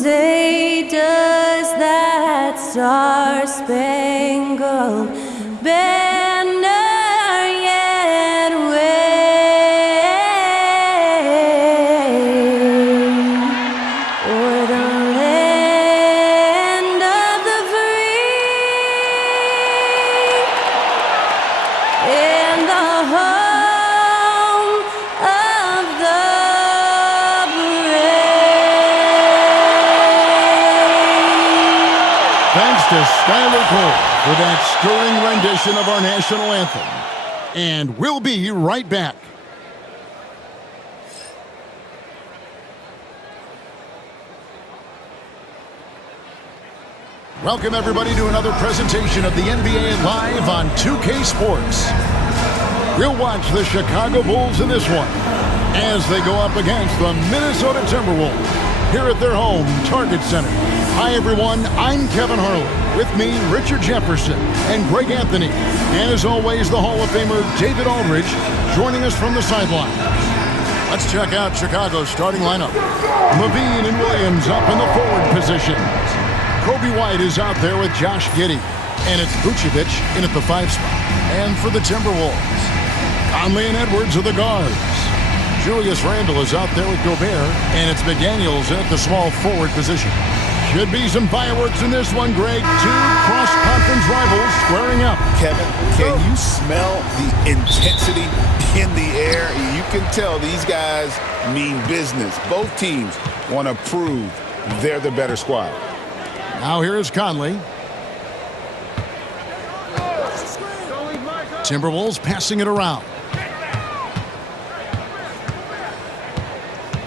say, does that star-spangled banner yet wave o'er the land of the free and the home of the brave? Thanks to Skylar Cole for that stirring rendition of our national anthem. And we'll be right back. Welcome, everybody, to another presentation of the NBA Live on 2K Sports. We'll watch the Chicago Bulls in this one as they go up against the Minnesota Timberwolves here at their home, Target Center. Hi, everyone. I'm Kevin Harlan. With me, Richard Jefferson and Greg Anthony. And as always, the Hall of Famer David Aldridge joining us from the sideline. Let's check out Chicago's starting lineup. Levine and Williams up in the forward positions. Kobe White is out there with Josh Giddey. And it's Vucevic in at the 5 spot. And for the Timberwolves, Conley and Edwards are the guards. Julius Randle is out there with Gobert. And it's McDaniels in at the small forward position. Should be some fireworks in this one, Greg. 2 cross-conference rivals squaring up. Kevin, can you smell the intensity in the air? You can tell these guys mean business. Both teams want to prove they're the better squad. Now here is Conley. Timberwolves passing it around.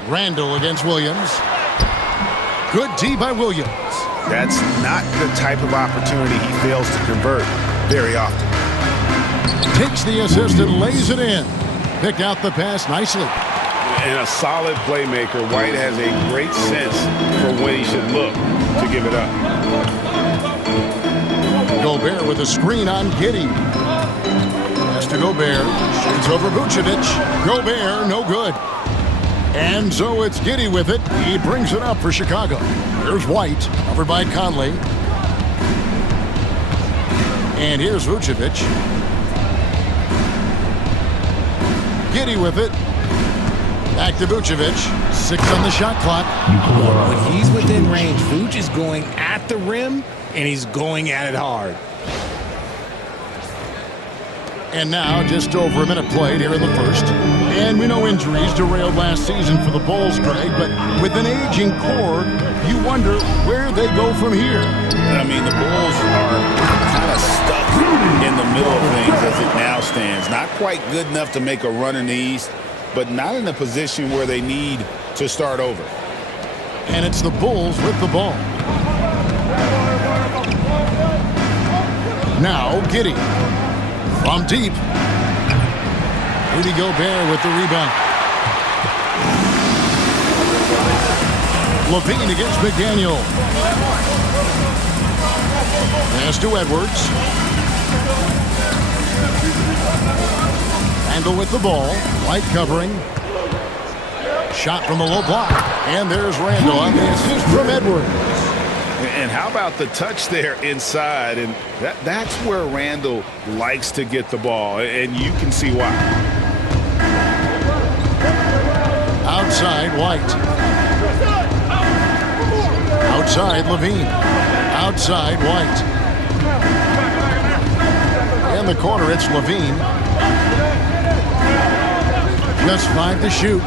Randle against Williams. Good D by Williams. That's not the type of opportunity he fails to convert very often. Takes the assist and lays it in. Picked out the pass nicely. And a solid playmaker, White has a great sense for when he should look to give it up. Gobert with a screen on Giddey. Pass to Gobert. Shoots over Vucevic. Gobert, no good. And so it's Giddey with it. He brings it up for Chicago. Here's White, covered by Conley. And here's Vucevic. Giddey with it. Back to Vucevic. 6 on the shot clock. When he's within range, Vuce is going at the rim, and he's going at it hard. And now, just over a minute played here in the first. And we know injuries derailed last season for the Bulls, Greg, but with an aging core, you wonder where they go from here. I mean, the Bulls are kind of stuck in the middle of things as it now stands. Not quite good enough to make a run in the East, but not in a position where they need to start over. And it's the Bulls with the ball. Now, Giddey. From deep. Rudy Gobert with the rebound. Levine against McDaniel. Pass to Edwards. Randle with the ball. White covering. Shot from the low block. And there's Randle on the assist from Edwards. And how about the touch there inside? And that's where Randle likes to get the ball, and you can see why. Outside, White. Outside, Levine. Outside, White. In the corner, it's Levine. Just 5 to shoot.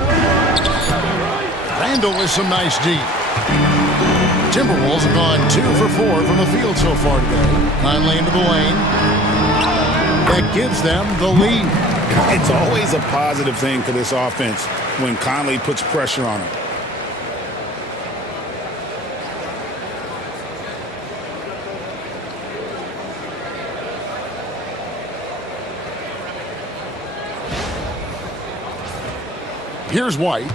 Randle with some nice D. Timberwolves have gone 2 for 4 from the field so far today. Conley into the lane. That gives them the lead. It's always a positive thing for this offense when Conley puts pressure on him. Here's White.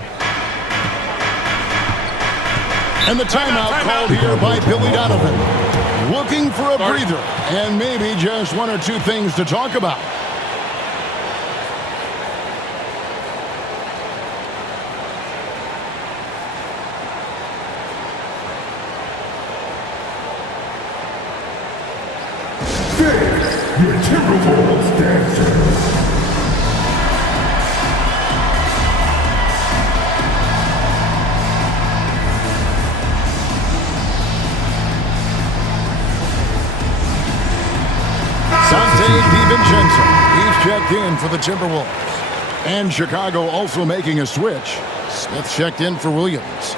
And the timeout called here by Billy Donovan. Looking for a breather and maybe just 1 or 2 things to talk about. the Timberwolves dancer. He's checked in for the Timberwolves. And Chicago also making a switch. Smith checked in for Williams.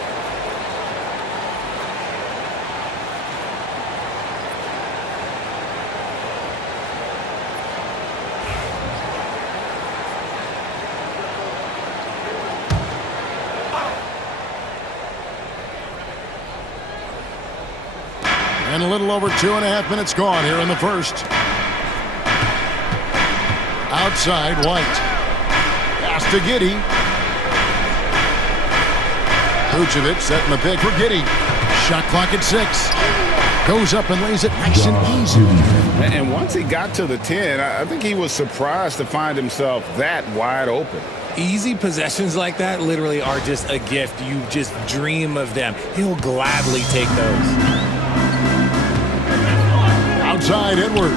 And a little over 2.5 minutes gone here in the first. Outside, White. Pass to Giddey. Vucevic setting the pick for Giddey. Shot clock at 6. Goes up and lays it nice and easy. And once he got to the 10, I think he was surprised to find himself that wide open. Easy possessions like that literally are just a gift. You just dream of them. He'll gladly take those. Outside, Edwards.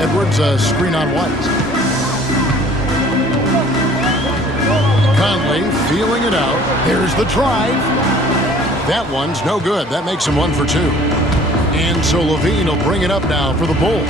Edwards, a screen on White. Conley feeling it out. There's the drive. That one's no good. That makes him 1 for 2. And so LaVine will bring it up now for the Bulls.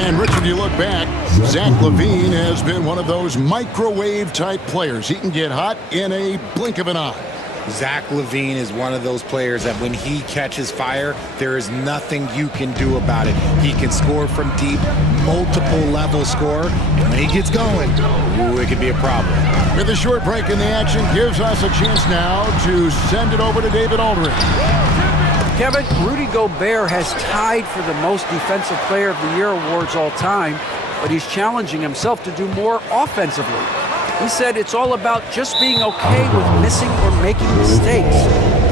And Richard, you look back, Zach LaVine has been one of those microwave-type players. He can get hot in a blink of an eye. Zach LaVine is one of those players that when he catches fire, there is nothing you can do about it. He can score from deep, multiple level score, and when he gets going, ooh, it can be a problem. With a short break in the action, gives us a chance now to send it over to David Aldridge. Kevin, Rudy Gobert has tied for the most Defensive Player of the Year awards all time, but he's challenging himself to do more offensively. He said it's all about just being okay with missing or making mistakes,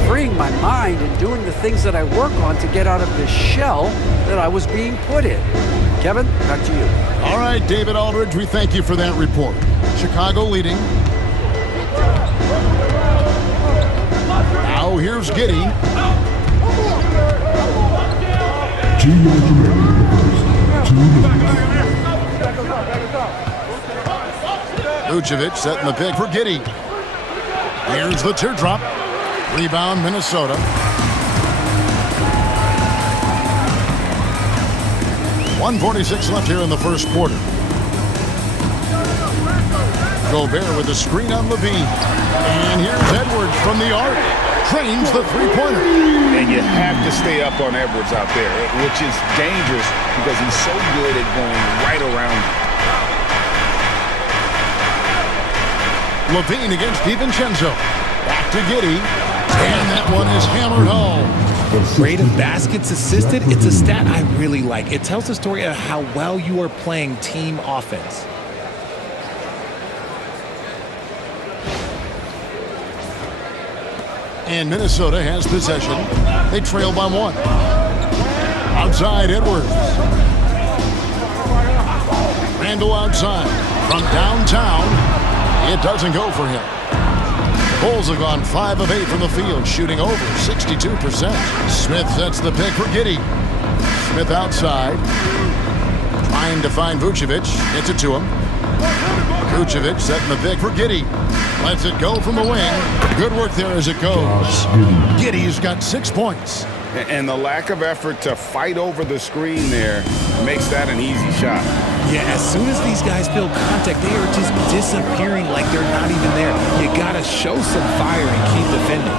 freeing my mind and doing the things that I work on to get out of this shell that I was being put in. Kevin, back to you. All right, David Aldridge, we thank you for that report. Chicago leading. Now here's Giddey. Vucevic setting the pick for Giddey. Here's the teardrop. Rebound, Minnesota. .146 left here in the first quarter. Gobert with a screen on LaVine. And here's Edwards from the arc. Trains the three-pointer. And you have to stay up on Edwards out there, which is dangerous because he's so good at going right around you. LaVine against DiVincenzo. Back to Giddey. And that one is hammered home. Rate of baskets assisted, it's a stat I really like. It tells the story of how well you are playing team offense. And Minnesota has possession. They trail by 1. Outside, Edwards. Randall outside. From downtown. It doesn't go for him. Bulls have gone 5 of 8 from the field, shooting over 62%. Smith sets the pick for Giddey. Smith outside. Trying to find Vucevic. Gets it to him. Vucevic setting the pick for Giddey. Lets it go from the wing. Good work there as it goes. Giddey's got 6 points. And the lack of effort to fight over the screen there makes that an easy shot. Yeah, as soon as these guys feel contact, they are just disappearing like they're not even there. You gotta show some fire and keep defending.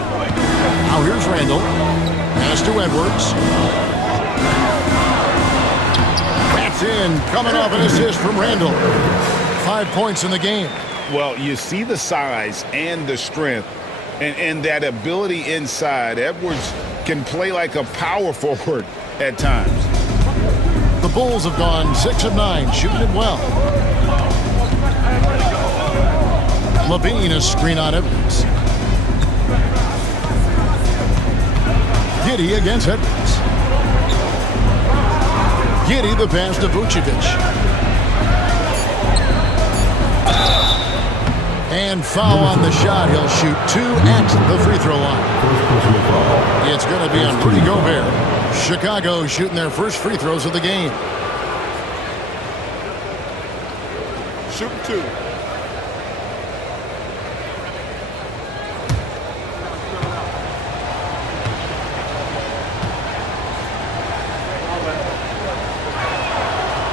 Now here's Randall. Pass to Edwards. That's in. Coming off an assist from Randall. 5 points in the game. Well, you see the size and the strength and that ability inside. Edwards can play like a power forward at times. The Bulls have gone 6 of 9, shooting it well. LaVine a screen on Edwards. Giddey against Edwards. Giddey the pass to Vucevic. And foul on the shot. He'll shoot 2 at the free throw line. It's going to be on Rudy Gobert. Chicago shooting their first free throws of the game. Shoot 2.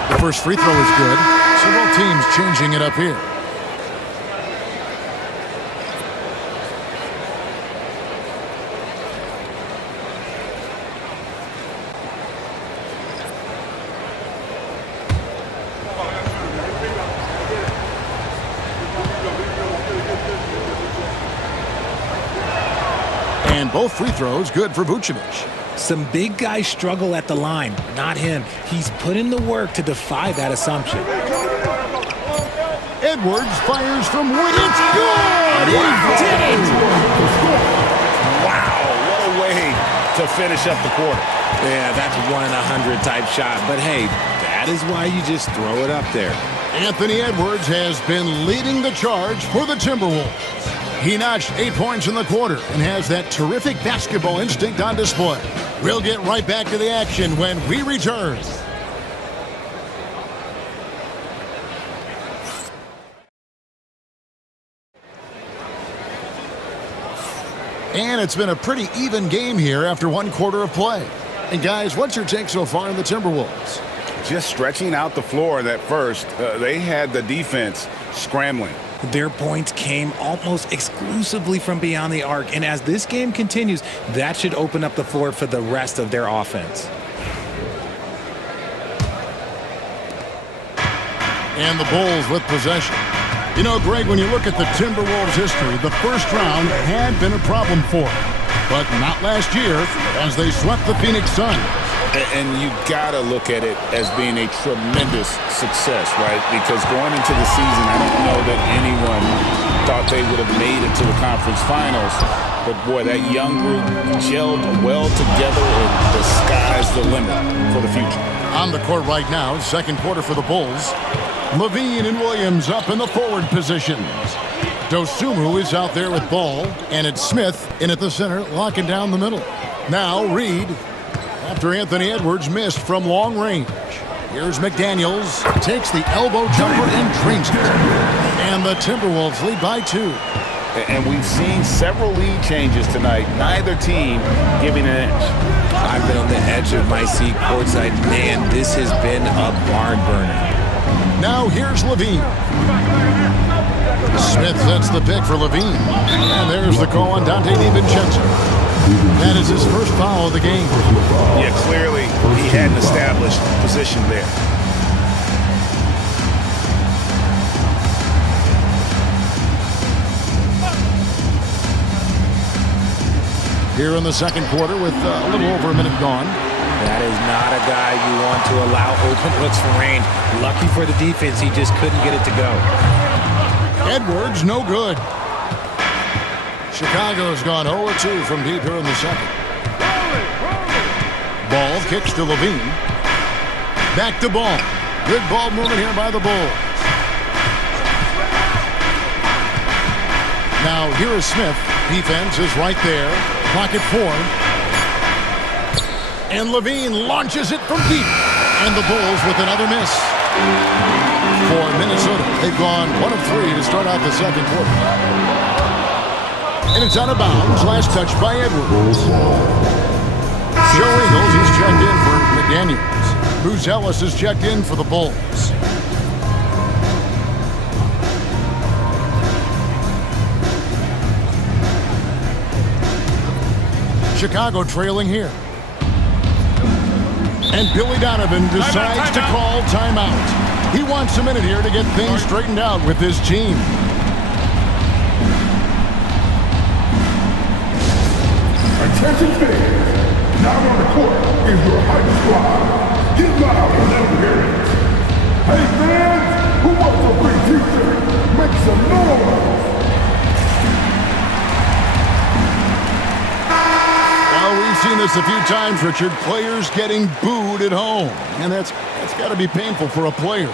The first free throw is good. So both teams changing it up here. And both free throws good for Vucevic. Some big guys struggle at the line, not him. He's put in the work to defy that assumption. Edwards fires from way. It's good! He did it! Wow, what a way to finish up the quarter. Yeah, that's 1 in 100 type shot. But hey, that is why you just throw it up there. Anthony Edwards has been leading the charge for the Timberwolves. He notched 8 points in the quarter and has that terrific basketball instinct on display. We'll get right back to the action when we return. And it's been a pretty even game here after 1 quarter of play. And guys, what's your take so far on the Timberwolves? Just stretching out the floor that first. They had the defense scrambling. Their points came almost exclusively from beyond the arc, and as this game continues, that should open up the floor for the rest of their offense. And the Bulls with possession. You know, Greg, when you look at the Timberwolves' history, the first round had been a problem for them. But not last year, as they swept the Phoenix Suns. And you got to look at it as being a tremendous success, right? Because going into the season, I don't know that anyone thought they would have made it to the conference finals. But, boy, that young group gelled well together, and the sky's the limit for the future. On the court right now, second quarter for the Bulls. Levine and Williams up in the forward positions. Dosunmu is out there with ball, and it's Smith in at the center, locking down the middle. Now Reed, after Anthony Edwards missed from long range. Here's McDaniels, takes the elbow jumper and drains it. And the Timberwolves lead by 2. And we've seen several lead changes tonight, neither team giving an edge. I've been on the edge of my seat courtside. Man, this has been a barn burner. Now here's Levine. Smith sets the pick for Levine. And there's the call on Dante DiVincenzo. That is his first foul of the game. Yeah, clearly he had an established position there. Here in the second quarter with a little over a minute gone. That is not a guy you want to allow open looks for range. Lucky for the defense, he just couldn't get it to go. Edwards, no good. Chicago's gone 0-2 from deep here in the second. Ball kicks to Levine. Back to Ball. Good ball movement here by the Bulls. Now here is Smith. Defense is right there. Clock at 4. And Levine launches it from deep. And the Bulls with another miss. For Minnesota, they've gone 1 of 3 to start out the second quarter. And it's out of bounds. Last touch by Edwards. Joe Ingles, he's checked in for McDaniels. Bruce Ellis is checked in for the Bulls. Chicago trailing here. And Billy Donovan decides to call timeout. He wants a minute here to get things straightened out with his team. Attention fans, now on the court is your hype squad. Get loud and let them hear it. Hey fans, who wants a free t-shirt? Make some noise. Well, we've seen this a few times, Richard. Players getting booed at home. And that's got to be painful for a player.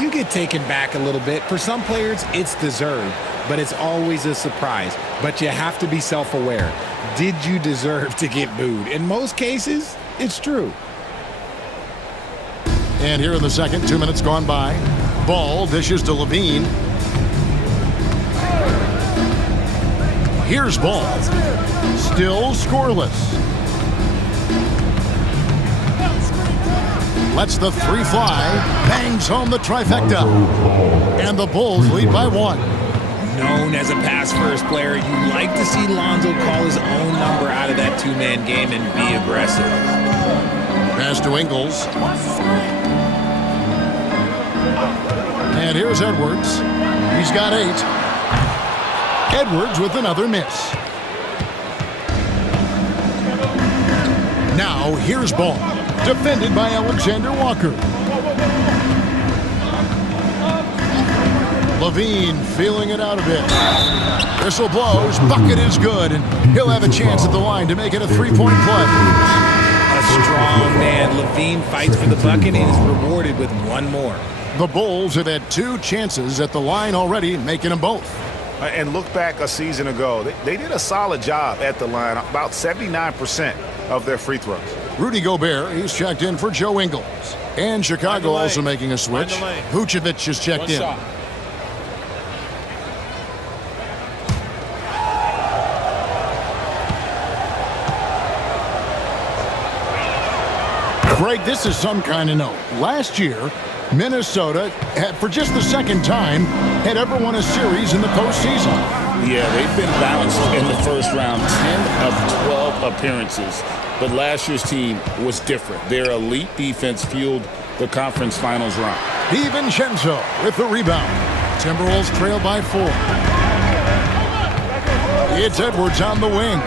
You get taken back a little bit. For some players, it's deserved, but it's always a surprise. But you have to be self-aware. Did you deserve to get booed? In most cases, It's true. And here in the second, 2 minutes gone by. Ball dishes to Levine. Here's Ball. Still scoreless. Lets the three fly. Bangs home the trifecta. And the Bulls lead by 1. Known as a pass-first player, you like to see Lonzo call his own number out of that two-man game and be aggressive. Pass to Ingles. And here's Edwards. He's got 8. Edwards with another miss. Now here's Ball. Defended by Alexander Walker. Levine feeling it out a bit. Whistle blows. Bucket is good. And he'll have a chance at the line to make it a three-point play. A strong man. Levine fights for the bucket and is rewarded with one more. The Bulls have had 2 chances at the line already, making them both. And look back a season ago. They did a solid job at the line, about 79% of their free throws. Rudy Gobert, he's checked in for Joe Ingles. And Chicago also making a switch. Vucevic is checked in. Greg, this is some kind of note. Last year, Minnesota, for just the second time, had ever won a series in the postseason. Yeah, they've been balanced in the first round, 10 of 12 appearances. But last year's team was different. Their elite defense fueled the conference finals run. DiVincenzo with the rebound. Timberwolves trail by 4. It's Edwards on the wing.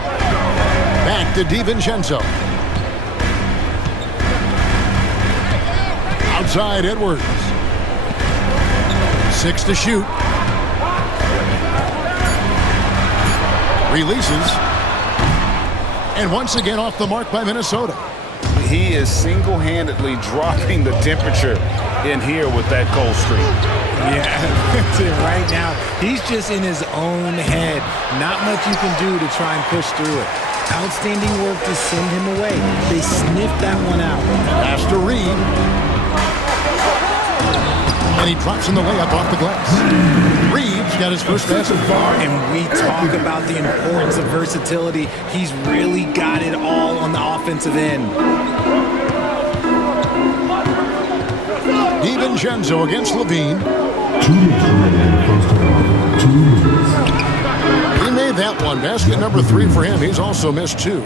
Back to DiVincenzo. Outside Edwards. 6 to shoot. Releases. And once again off the mark by Minnesota. He is single-handedly dropping the temperature in here with that cold streak. Yeah, right now, he's just in his own head. Not much you can do to try and push through it. Outstanding work to send him away. They sniffed that one out. Pass to Reed. And he drops in the layup off the glass. Reed's got his first basket. And we talk about the importance of versatility. He's really got it all on the offensive end. DiVincenzo against Levine. 2 minutes remaining first half. 2 minutes. He made that one. Basket number 3 for him. He's also missed 2.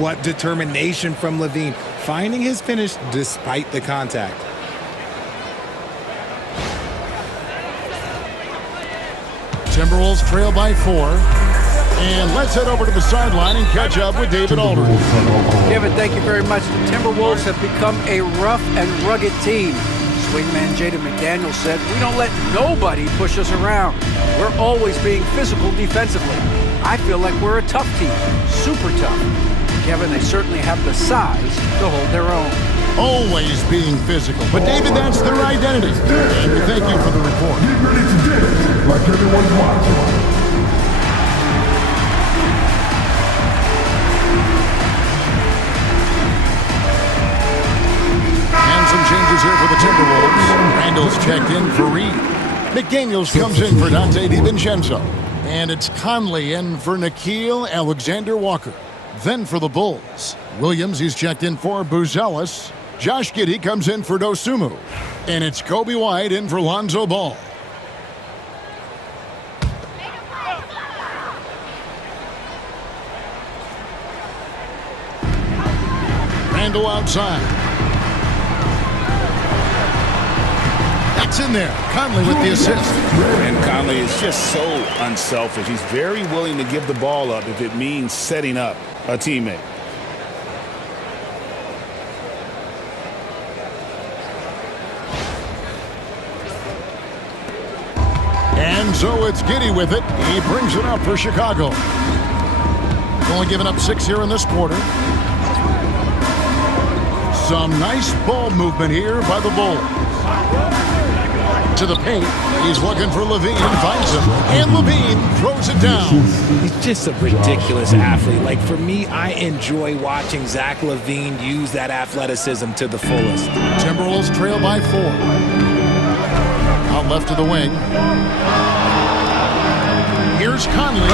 What determination from Levine, finding his finish despite the contact. Timberwolves trail by 4. And let's head over to the sideline and catch up with David Aldridge. Kevin, thank you very much. The Timberwolves have become a rough and rugged team. Swingman Jaden McDaniel said, "We don't let nobody push us around. We're always being physical defensively. I feel like we're a tough team, super tough." Kevin, they certainly have the size to hold their own. Always being physical. But David, that's their identity. And we thank you for the report. Get ready to dance like everyone's watching. And some changes here for the Timberwolves. Randall's checked in for Reed. McDaniels comes in for Dante DiVincenzo. And it's Conley in for Nickeil Alexander-Walker. Then for the Bulls, Williams, he's checked in for Buzelis. Josh Giddey comes in for Dosunmu. And it's Kobe White in for Lonzo Ball. Randall outside. That's in there. Conley with the assist. And Conley is just so unselfish. He's very willing to give the ball up if it means setting up a teammate. And so it's Giddey with it. He brings it up for Chicago. He's only given up 6 here in this quarter. Some nice ball movement here by the Bulls. To the paint. He's looking for Levine and finds him. And Levine throws it down. He's just a ridiculous athlete. Like, for me, I enjoy watching Zach LaVine use that athleticism to the fullest. Timberwolves trail by 4. Out left to the wing. Here's Conley.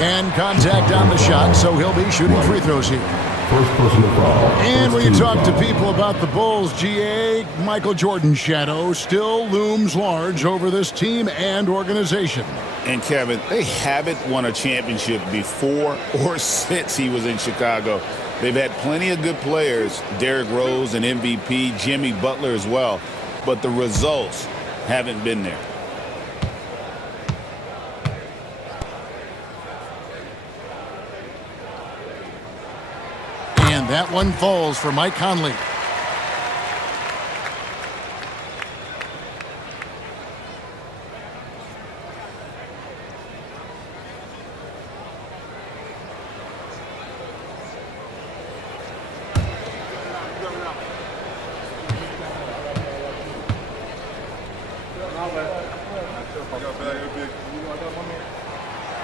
And contact on the shot, so he'll be shooting free throws here. First personal foul. And when you talk to people about the Bulls, GA, Michael Jordan's shadow still looms large over this team and organization. And Kevin, they haven't won a championship before or since he was in Chicago. They've had plenty of good players, Derrick Rose, an MVP, Jimmy Butler as well, but the results haven't been there. And that one falls for Mike Conley.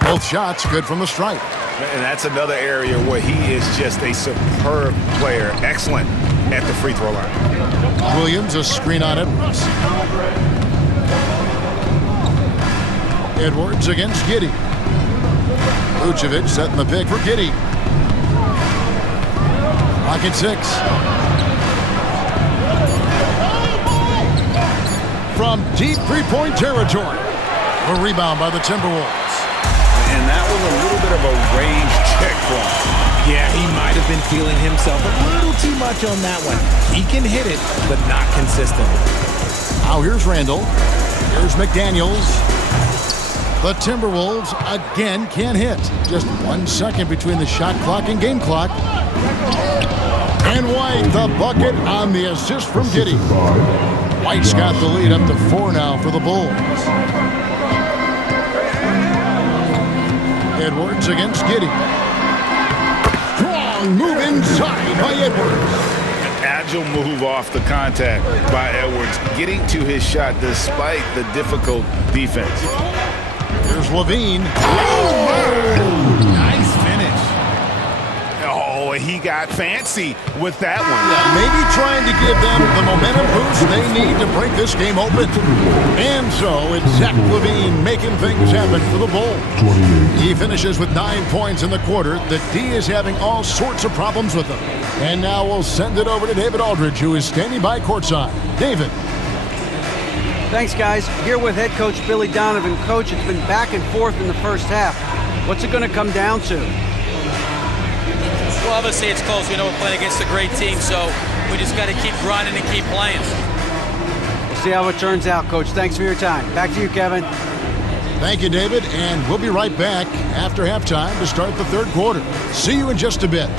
Both shots good from the stripe. And that's another area where he is just a superb player. Excellent at the free throw line. Williams, a screen on Edwards. Edwards against Giddey. Vucevic setting the pick for Giddey. Pocket 6. From deep three-point territory. A rebound by the Timberwolves. And that was a little bit of a range check for him. Yeah, he might have been feeling himself a little too much on that one. He can hit it, but not consistently. Now here's Randall. Here's McDaniels. The Timberwolves again can't hit. Just 1 second between the shot clock and game clock. And White, the bucket on the assist from Giddey. White's got the lead up to 4 now for the Bulls. Edwards against Giddey. Strong move inside by Edwards. An agile move off the contact by Edwards, getting to his shot despite the difficult defense. Here's Levine. Nice finish. Oh, he got fancy with that one. Maybe trying to give them the momentum boost they need to break this game open. And so it's Zach LaVine making things happen for the Bulls. He finishes with 9 points in the quarter. The D is having all sorts of problems with him. And now we'll send it over to David Aldridge, who is standing by courtside. David. Thanks, guys. Here with head coach Billy Donovan. Coach, it's been back and forth in the first half. What's it going to come down to? Well, obviously it's close. We know we're playing against a great team, so we just got to keep grinding and keep playing. We'll see how it turns out, Coach. Thanks for your time. Back to you, Kevin. Thank you, David, and we'll be right back after halftime to start the third quarter. See you in just a bit.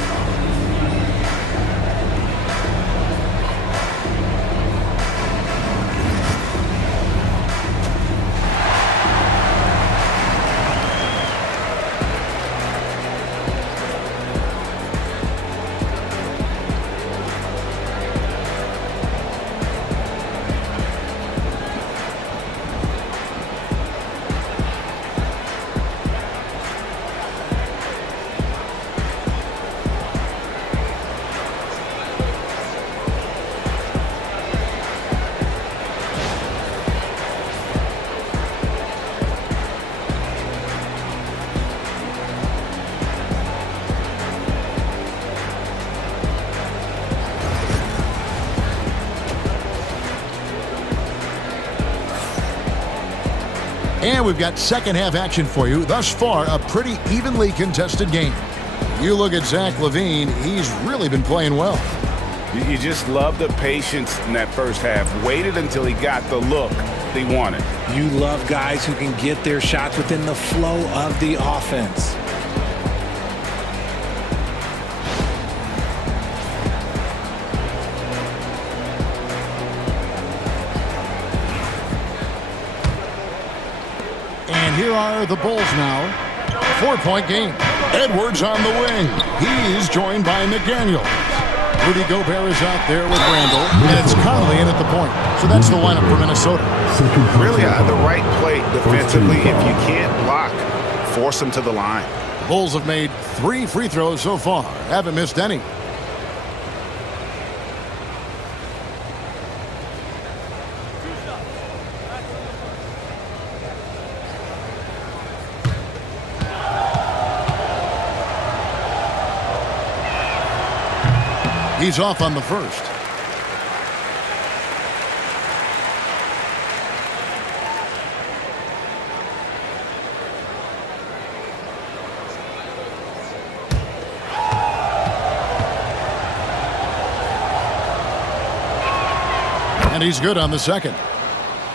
And we've got second half action for you. Thus far, a pretty evenly contested game. You look at Zach LaVine, he's really been playing well. You just love the patience in that first half. Waited until he got the look he wanted. You love guys who can get their shots within the flow of the offense. And here are the Bulls now. 4-point game. Edwards on the wing. He's joined by McDaniels. Rudy Gobert is out there with Randall, and it's Conley in at the point. So that's the lineup for Minnesota. Really the right play defensively. If you can't block, force them to the line. The Bulls have made 3 free throws so far. Haven't missed any. He's off on the first. And he's good on the second.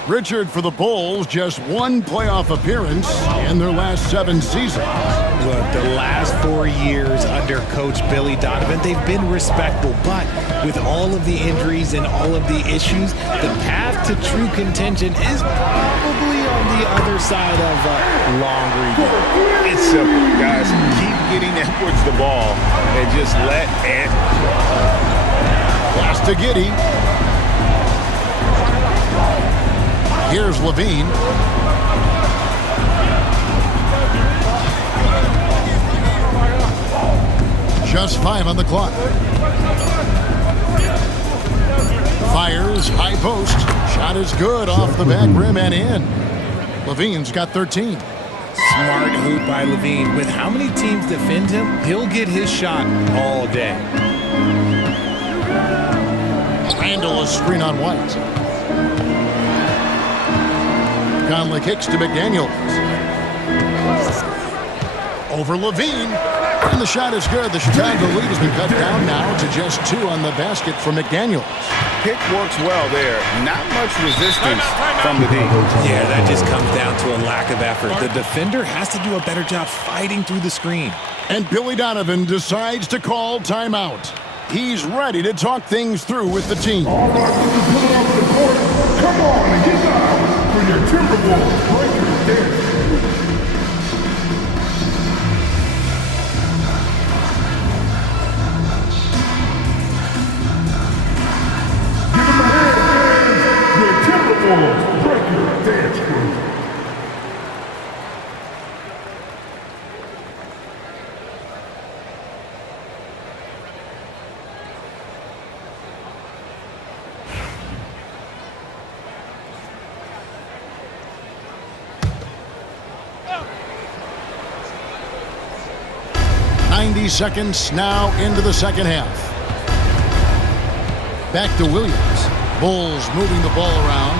Richard, for the Bulls, just 1 playoff appearance in their last 7 seasons. Look, the last 4 years under Coach Billy Donovan, they've been respectable. But with all of the injuries and all of the issues, the path to true contention is probably on the other side of a long rebuild. It's simple, guys. Keep getting Edwards the ball and just let Ant. Pass to Giddey. Here's Levine. Just 5 on the clock. Fires, high post. Shot is good off the back rim and in. Levine's got 13. Smart hoop by Levine. With how many teams defend him, he'll get his shot all day. Randall, a screen on White. Conley kicks to McDaniels. Over Levine. And the shot is good. The Chicago lead has been cut down now to just 2 on the basket for McDaniels. Pick works well there. Not much resistance from the D. Yeah, that just comes down to a lack of effort. The defender has to do a better job fighting through the screen. And Billy Donovan decides to call timeout. He's ready to talk things through with the team. All right, let's put it off the court. Come on and get down for your Timberwolves breakers dance. Give them a hand, your Timberwolves breakers dance crew. Seconds now into the second half. Back to Williams. Bulls moving the ball around.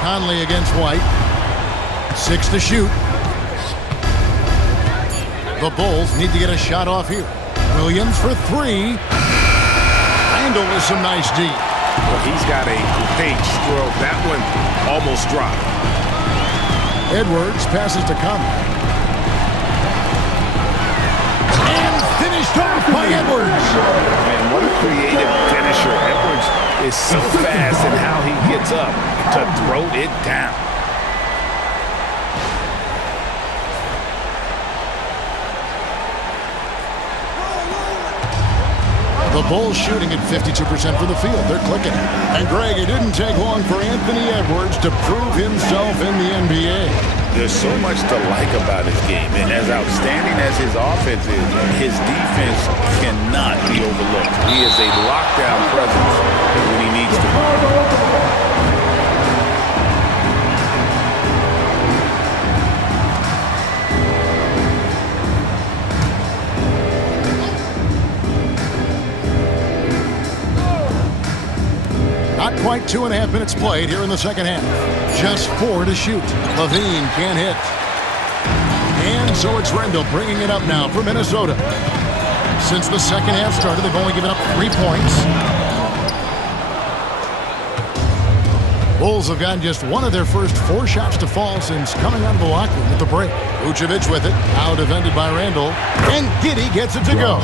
Conley against White. 6 to shoot. The Bulls need to get a shot off here. Williams for 3. Randall with some nice D. Well, he's got a great stroke. That one almost dropped. Edwards passes to Conley. Finished off by Edwards. Man, what a creative finisher. Edwards is so fast in how he gets up to throw it down. The Bulls shooting at 52% from the field. They're clicking. And Greg, it didn't take long for Anthony Edwards to prove himself in the NBA. There's so much to like about his game. And as outstanding as his offense is, his defense cannot be overlooked. He is a lockdown presence when he needs to be. Not quite 2.5 minutes played here in the second half. Just 4 to shoot. Levine can't hit. And so it's Randall bringing it up now for Minnesota. Since the second half started, they've only given up 3 points. Bulls have gotten just 1 of their first 4 shots to fall since coming out of the locker room at the break. Vucevic with it, now defended by Randall, and Giddey gets it to go.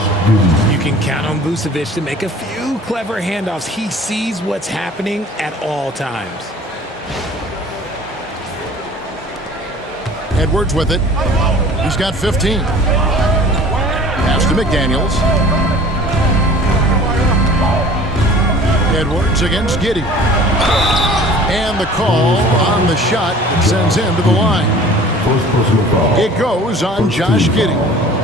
You can count on Vucevic to make a few clever handoffs. He sees what's happening at all times. Edwards with it. He's got 15. Pass to McDaniels. Edwards against Giddey. And the call on the shot that sends him to the line. It goes on Josh Giddey.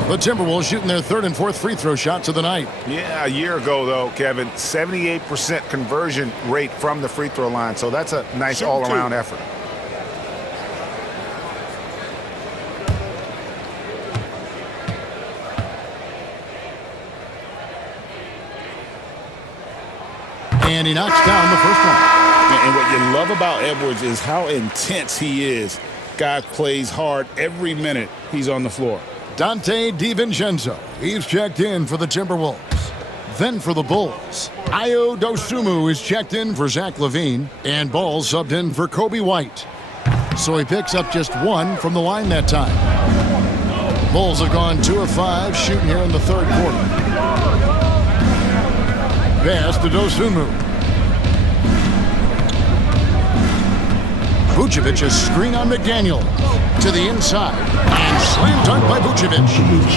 The Timberwolves shooting their third and fourth free throw shots of the night. Yeah, a year ago, though, Kevin, 78% conversion rate from the free throw line. So that's a nice all-around effort. And he knocks down the first one. And what you love about Edwards is how intense he is. Guy plays hard every minute he's on the floor. Dante DiVincenzo. He's checked in for the Timberwolves. Then for the Bulls, Ayo Dosunmu is checked in for Zach LaVine, and Ball subbed in for Kobe White. So he picks up just one from the line that time. Bulls have gone 2 of 5 shooting here in the third quarter. Pass to Dosunmu. Vucevic a screen on McDaniel to the inside and slam dunk by Vucevic.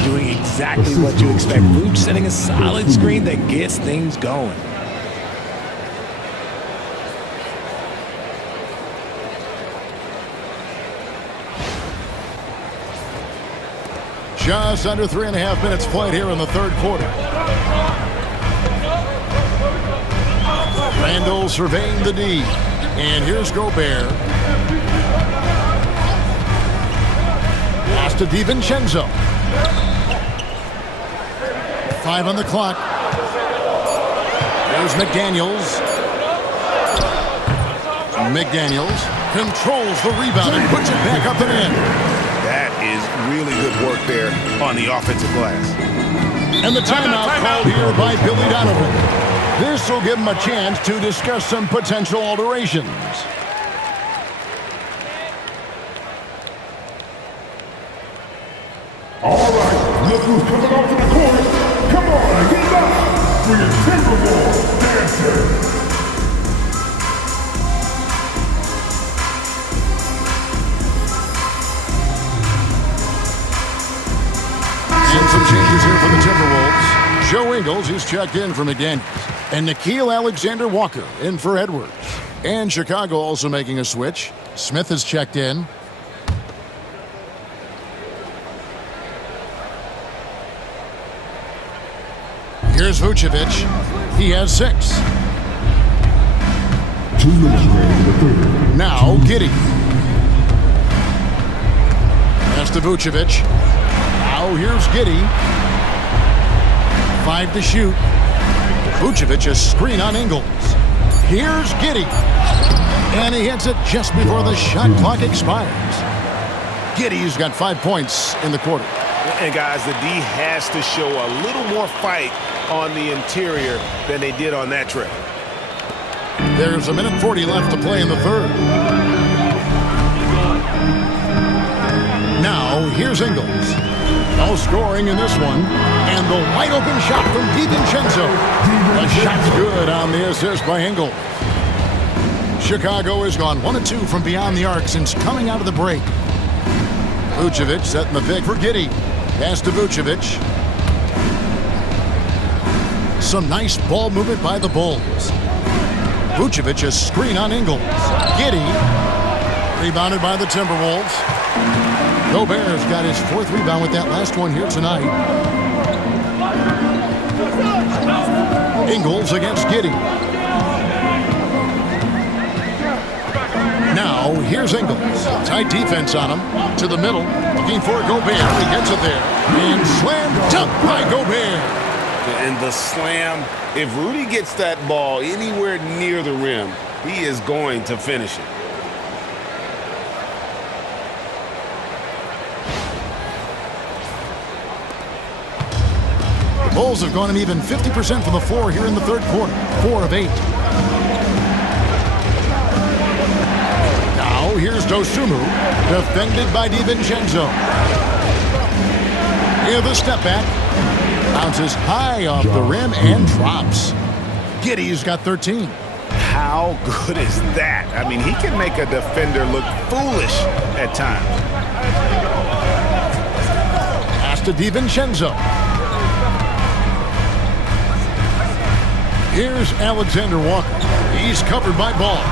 Doing exactly what you expect. Vooch setting a solid screen that gets things going. Just under 3.5 minutes played here in the third quarter. Randall surveying the D. And here's Gobert. Pass to DiVincenzo. 5 on the clock. There's McDaniels. McDaniels controls the rebound and puts it back up and in. That is really good work there on the offensive glass. And the timeout called here by Billy Donovan. This will give him a chance to discuss some potential alterations. All right, look who's coming onto the court. Come on, get up for your Timberwolves dancer. And some changes here for the Timberwolves. Joe Ingles is checked in for McDaniels. And Nickeil Alexander-Walker in for Edwards. And Chicago also making a switch. Smith is checked in. Here's Vucevic. He has 6. 2 minutes remaining in the third. Now Giddey. Pass to Vucevic. Now here's Giddey. 5 to shoot. Vucevic a screen on Ingles. Here's Giddey. And he hits it just before the shot clock expires. Giddey's got 5 points in the quarter. And guys, the D has to show a little more fight on the interior than they did on that trip. There's 1:40 left to play in the third. Now here's Ingles. No scoring in this one. And the wide open shot from DiVincenzo. The shot's good on the assist by Ingles. Chicago has gone 1 of 2 from beyond the arc since coming out of the break. Vucevic setting the pick for Giddey. Pass to Vucevic. Some nice ball movement by the Bulls. Vucevic a screen on Ingles. Giddey rebounded by the Timberwolves. Gobert's got his 4th rebound with that last one here tonight. Ingles against Giddey. Now here's Ingles. Tight defense on him. To the middle. Looking for Gobert. He gets it there. And slam dunk by Gobert. And the slam, if Rudy gets that ball anywhere near the rim, he is going to finish it. The Bulls have gone an even 50% from the floor here in the third quarter. 4 of 8. Now here's Dosunmu, defended by DiVincenzo. Here the step back. Bounces high off the rim and drops. Giddey's got 13. How good is that? I mean, he can make a defender look foolish at times. Pass to DiVincenzo. Here's Alexander Walker. He's covered by Ball.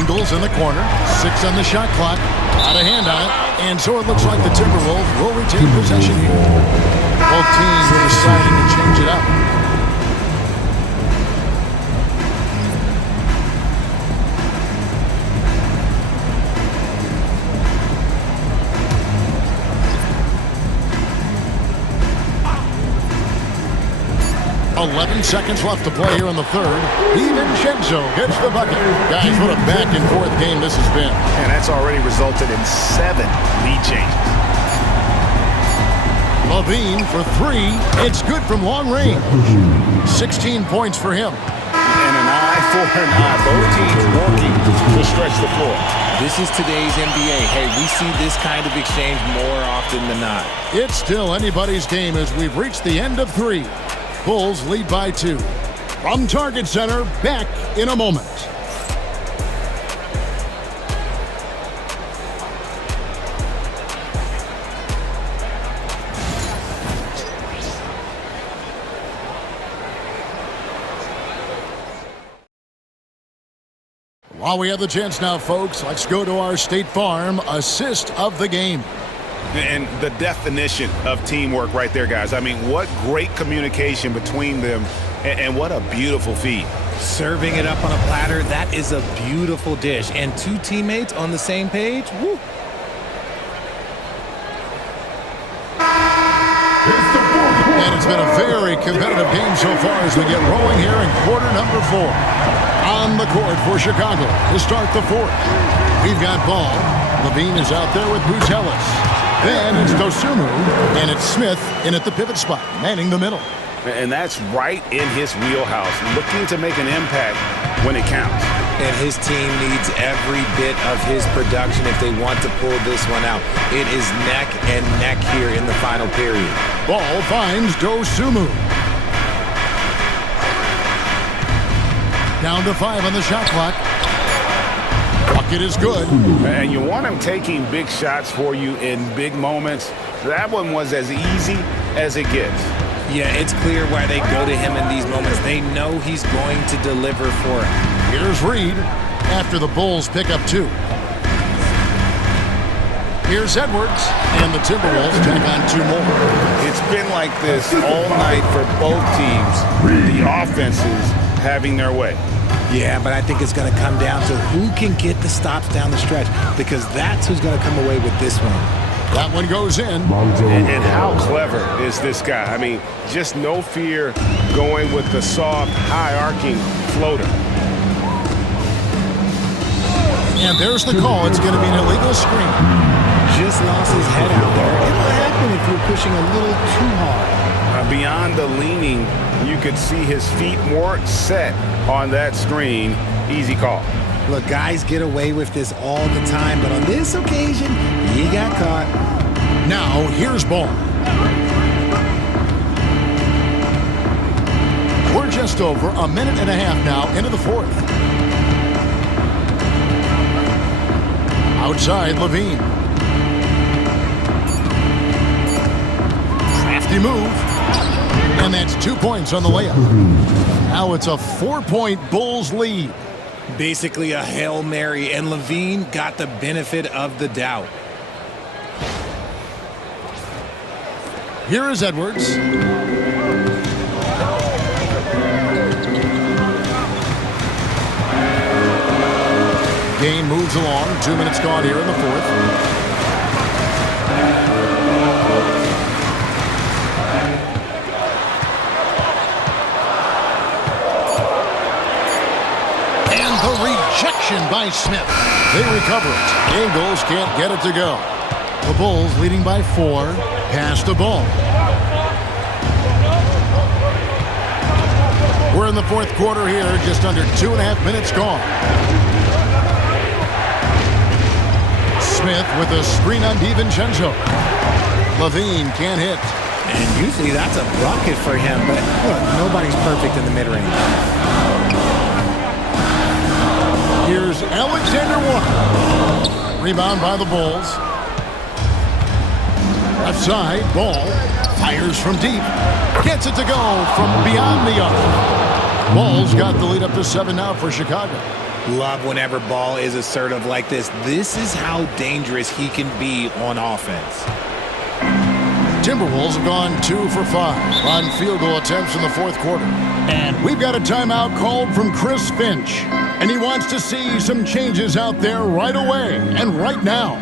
Ingles in the corner. 6 on the shot clock. Out of hand on it. And so it looks like the Timberwolves will retain possession here. Both teams are deciding to change it up. Seconds left to play here in the third. DiVincenzo hits the bucket. Guys, what a back-and-forth game this has been. And that's already resulted in 7 lead changes. LaVine for 3. It's good from long range. 16 points for him. And an eye for an eye. Both teams working to stretch the floor. This is today's NBA. Hey, we see this kind of exchange more often than not. It's still anybody's game as we've reached the end of 3. Bulls lead by 2. From Target Center, back in a moment. While we have the chance now, folks, let's go to our State Farm assist of the game. And the definition of teamwork right there, guys. I mean, what great communication between them, and what a beautiful feed. Serving it up on a platter, that is a beautiful dish. And 2 teammates on the same page, woo. And it's been a very competitive game so far as we get rolling here in quarter number 4. On the court for Chicago to start the 4th. We've got Ball. LaVine is out there with Butelis. Then it's Dosunmu, and it's Smith in at the pivot spot, manning the middle. And that's right in his wheelhouse, looking to make an impact when it counts. And his team needs every bit of his production if they want to pull this one out. It is neck and neck here in the final period. Ball finds Dosunmu. Down to 5 on the shot clock. Bucket is good. And you want him taking big shots for you in big moments. That one was as easy as it gets. Yeah, it's clear why they go to him in these moments. They know he's going to deliver for it. Here's Reed after the Bulls pick up 2. Here's Edwards, and the Timberwolves tack on 2 more. It's been like this all night for both teams. The offenses having their way. Yeah, but I think it's going to come down to who can get the stops down the stretch, because that's who's going to come away with this one. That one goes in. And how clever is this guy? I mean, just no fear going with the soft, high-arcing floater. And there's the call. It's going to be an illegal screen. Just lost his head out there. It'll happen if you're pushing a little too hard. Beyond the leaning, you could see his feet more set on that screen. Easy call. Look, guys get away with this all the time, but on this occasion, he got caught. Now, here's Ball. We're just over a minute and a half now into the 4th. Outside, LaVine. Crafty move. And that's 2 points on the layup. Now it's a 4-point Bulls lead. Basically a Hail Mary, and LaVine got the benefit of the doubt. Here is Edwards. Game moves along. 2 minutes gone here in the 4th. By Smith. They recover it. Ingles can't get it to go. The Bulls leading by 4. Pass the ball. We're in the 4th quarter here. Just under 2.5 minutes gone. Smith with a screen on DiVincenzo. LaVine can't hit. And usually that's a bucket for him, but look, nobody's perfect in the mid-range. Here's Alexander Walker. Rebound by the Bulls. Left side, Ball. Fires from deep. Gets it to go from beyond the arc. Bulls got the lead up to 7 now for Chicago. Love whenever Ball is assertive like this. This is how dangerous he can be on offense. Timberwolves have gone 2 for 5 on field goal attempts in the fourth quarter. And we've got a timeout called from Chris Finch. And he wants to see some changes out there right away and right now.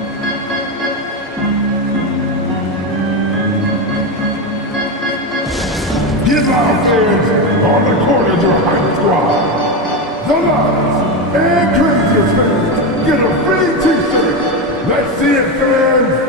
Get out, fans! On the corners your hype squad. The Lions and Craziest fans get a free t-shirt. Let's see it, fans!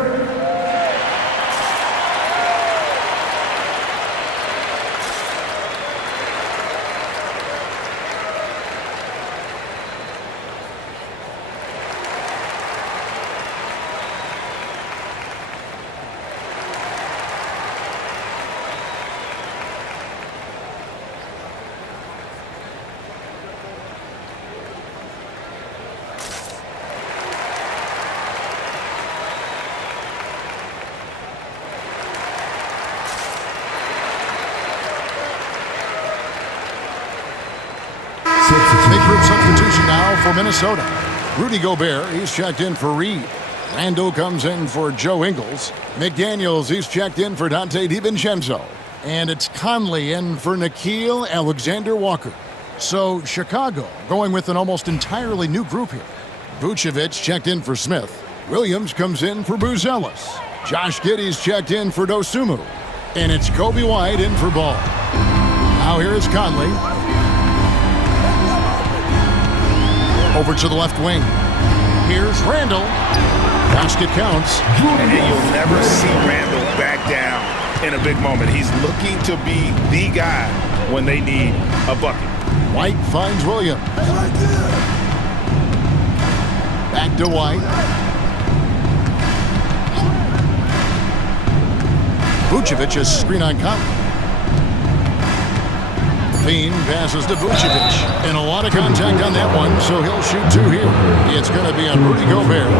Big group substitution now for Minnesota. Rudy Gobert, he's checked in for Reed. Randall comes in for Joe Ingles. McDaniels, he's checked in for Dante DiVincenzo. And it's Conley in for Nickeil Alexander-Walker. So Chicago going with an almost entirely new group here. Vucevic checked in for Smith. Williams comes in for Buzelis. Josh Giddey's checked in for Dosunmu. And it's Kobe White in for Ball. Now here is Conley. Over to the left wing. Here's Randall. Basket counts. And you'll never see Randall back down in a big moment. He's looking to be the guy when they need a bucket. White finds Williams. Back to White. Vucevic is screen on Conley. Bean passes to Vucevic. And a lot of contact on that one, so he'll shoot 2 here. It's going to be on Rudy Gobert.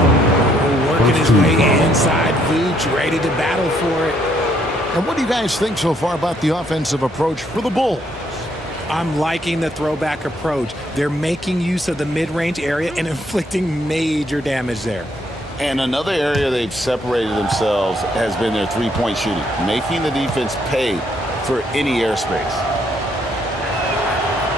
Working his way inside. Vooch ready to battle for it. And what do you guys think so far about the offensive approach for the Bulls? I'm liking the throwback approach. They're making use of the mid-range area and inflicting major damage there. And another area they've separated themselves has been their three-point shooting, making the defense pay for any airspace.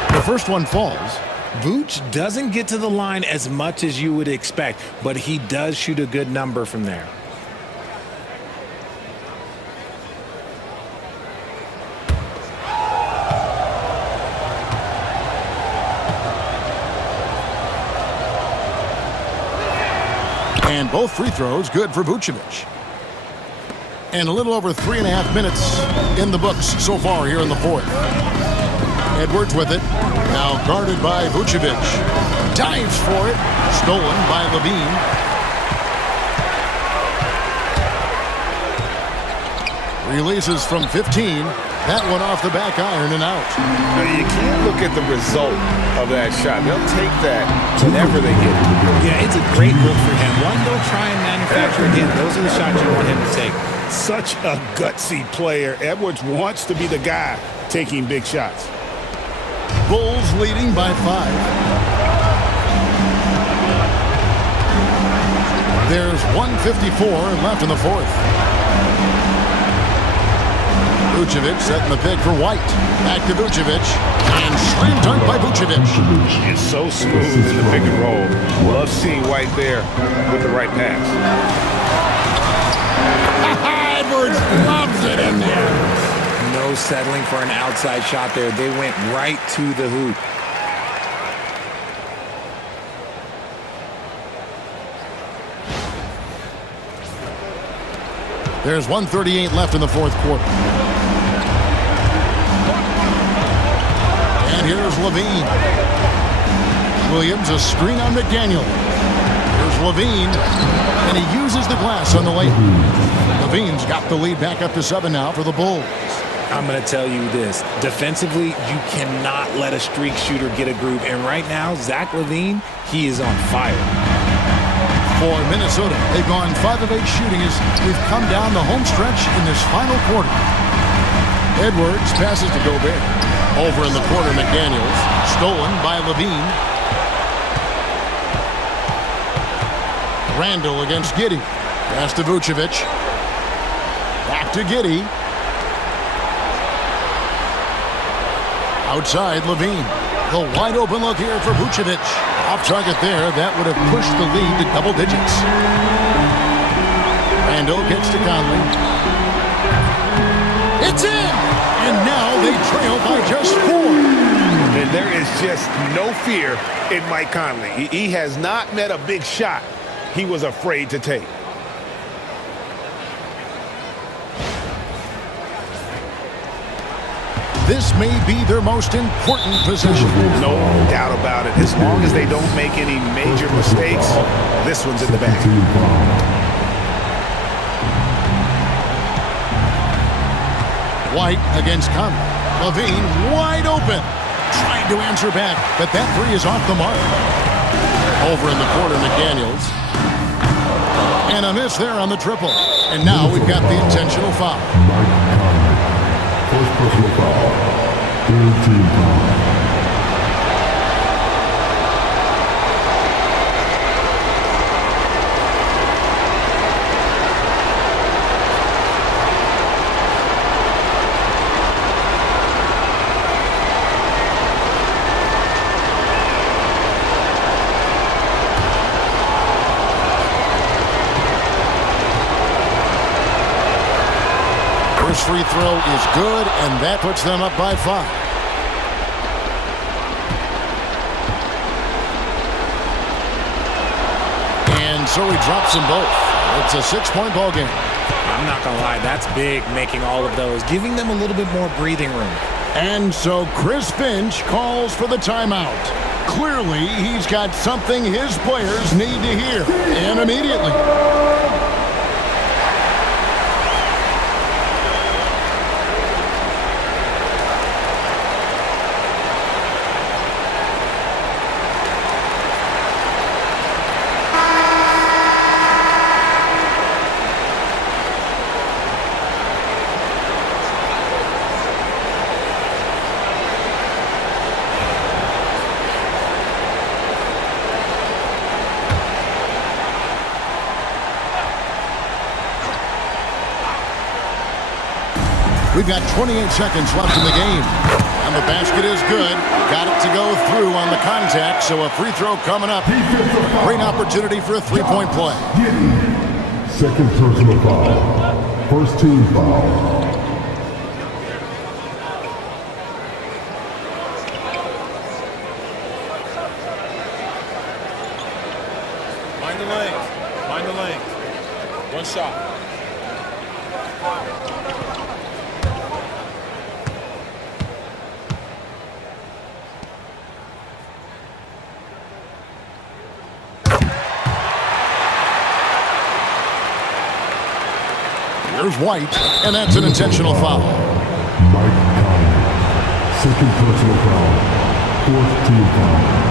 The first one falls. Vooch doesn't get to the line as much as you would expect, but he does shoot a good number from there. And both free throws good for Vucevic. And a little over 3.5 minutes in the books so far here in the fourth. Edwards with it. Now guarded by Vucevic. Dives for it. Stolen by Levine. Releases from 15. That one off the back iron and out. Now, you can't look at the result of that shot. They'll take that whenever they get it. Yeah, it's a great look for him. One, they'll try and manufacture again. Those are the shots you want him to take. Such a gutsy player. Edwards wants to be the guy taking big shots. Bulls leading by 5. There's 1:54 left in the fourth. Vucevic setting the pick for White. Back to Vucevic. And slam dunk by Vucevic. It's so smooth in the pick and roll. Love seeing White there with the right pass. Edwards loves it in there. No settling for an outside shot there. They went right to the hoop. There's 1:38 left in the fourth quarter. And here's Levine. Williams, a screen on McDaniel. Here's Levine. And he uses the glass on the layup. Levine's got the lead back up to 7 now for the Bulls. I'm going to tell you this. Defensively, you cannot let a streak shooter get a groove. And right now, Zach LaVine, he is on fire. For Minnesota, they've gone 5 of 8 shooting as we've come down the home stretch in this final quarter. Edwards passes to Gobert. Over in the corner, McDaniels. Stolen by Levine. Randall against Giddey. Pass to Vucevic. Back to Giddey. Outside, Levine. The wide open look here for Vucevic. Off target there. That would have pushed the lead to double digits. Randall gets to Conley. It's in! And now they trail by just 4. And there is just no fear in Mike Conley. He has not met a big shot he was afraid to take. This may be their most important possession. No doubt about it. As long as they don't make any major mistakes, this one's in the bag. White against Conley. Levine wide open. Trying to answer back, but that 3 is off the mark. Over in the corner, McDaniels. And a miss there on the triple. And now we've got the intentional foul. First personal foul. Third team foul. First free throw is good, and that puts them up by 5. And so he drops them both. It's a 6-point ball game. I'm not going to lie, that's big, making all of those, giving them a little bit more breathing room. And so Chris Finch calls for the timeout. Clearly, he's got something his players need to hear, and immediately. We've got 28 seconds left in the game. And the basket is good. Got it to go through on the contact, so a free throw coming up. Great opportunity for a 3-point play. Second personal foul. First team foul. Mind the lane. Mind the lane. One shot. There's White, and that's an intentional foul. Mike Conley. Second personal foul. Fourth team foul.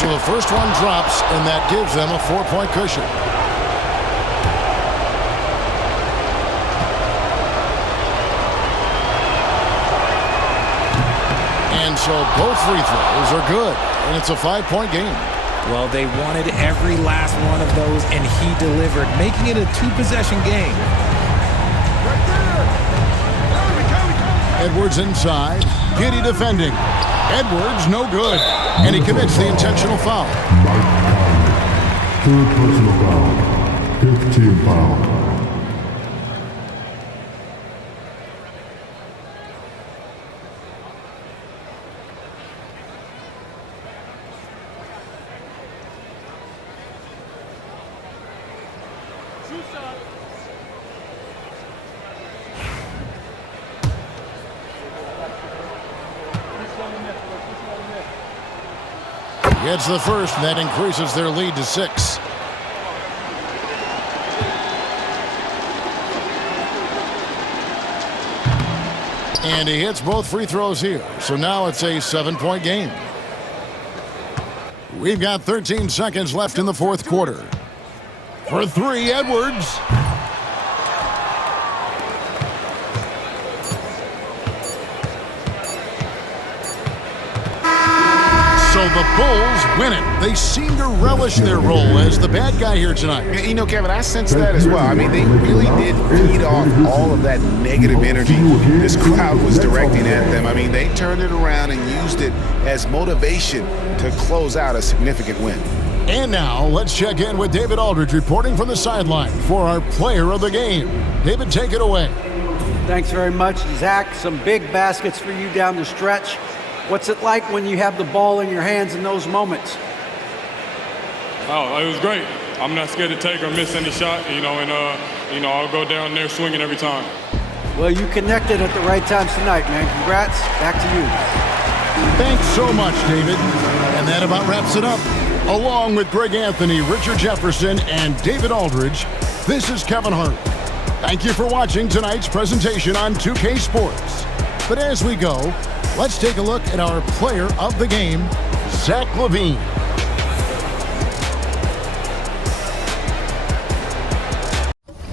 So the first one drops, and that gives them a 4-point cushion. And so both free throws are good, and it's a 5-point game. Well, they wanted every last one of those, and he delivered, making it a 2-possession game. Edwards inside. Giddey defending. Edwards no good. And he commits the intentional foul. Mike Conley. Third personal foul. Fifth team foul. Gets the first, and that increases their lead to 6. And he hits both free throws here. So now it's a 7-point game. We've got 13 seconds left in the fourth quarter. For three, Edwards. So the Bulls win it. They seem to relish their role as the bad guy here tonight. You know, Kevin, I sense that as well. I mean, they really did feed off all of that negative energy this crowd was directing at them. I mean, they turned it around and used it as motivation to close out a significant win. And now, let's check in with David Aldridge reporting from the sideline for our player of the game. David, take it away. Thanks very much, Zach. Some big baskets for you down the stretch. What's it like when you have the ball in your hands in those moments? Oh, it was great. I'm not scared to take or miss any shot, and I'll go down there swinging every time. Well, you connected at the right times tonight, man. Congrats. Back to you. Thanks so much, David. And that about wraps it up. Along with Greg Anthony, Richard Jefferson, and David Aldridge, this is Kevin Hart. Thank you for watching tonight's presentation on 2K Sports. But as we go, let's take a look at our player of the game, Zach LaVine.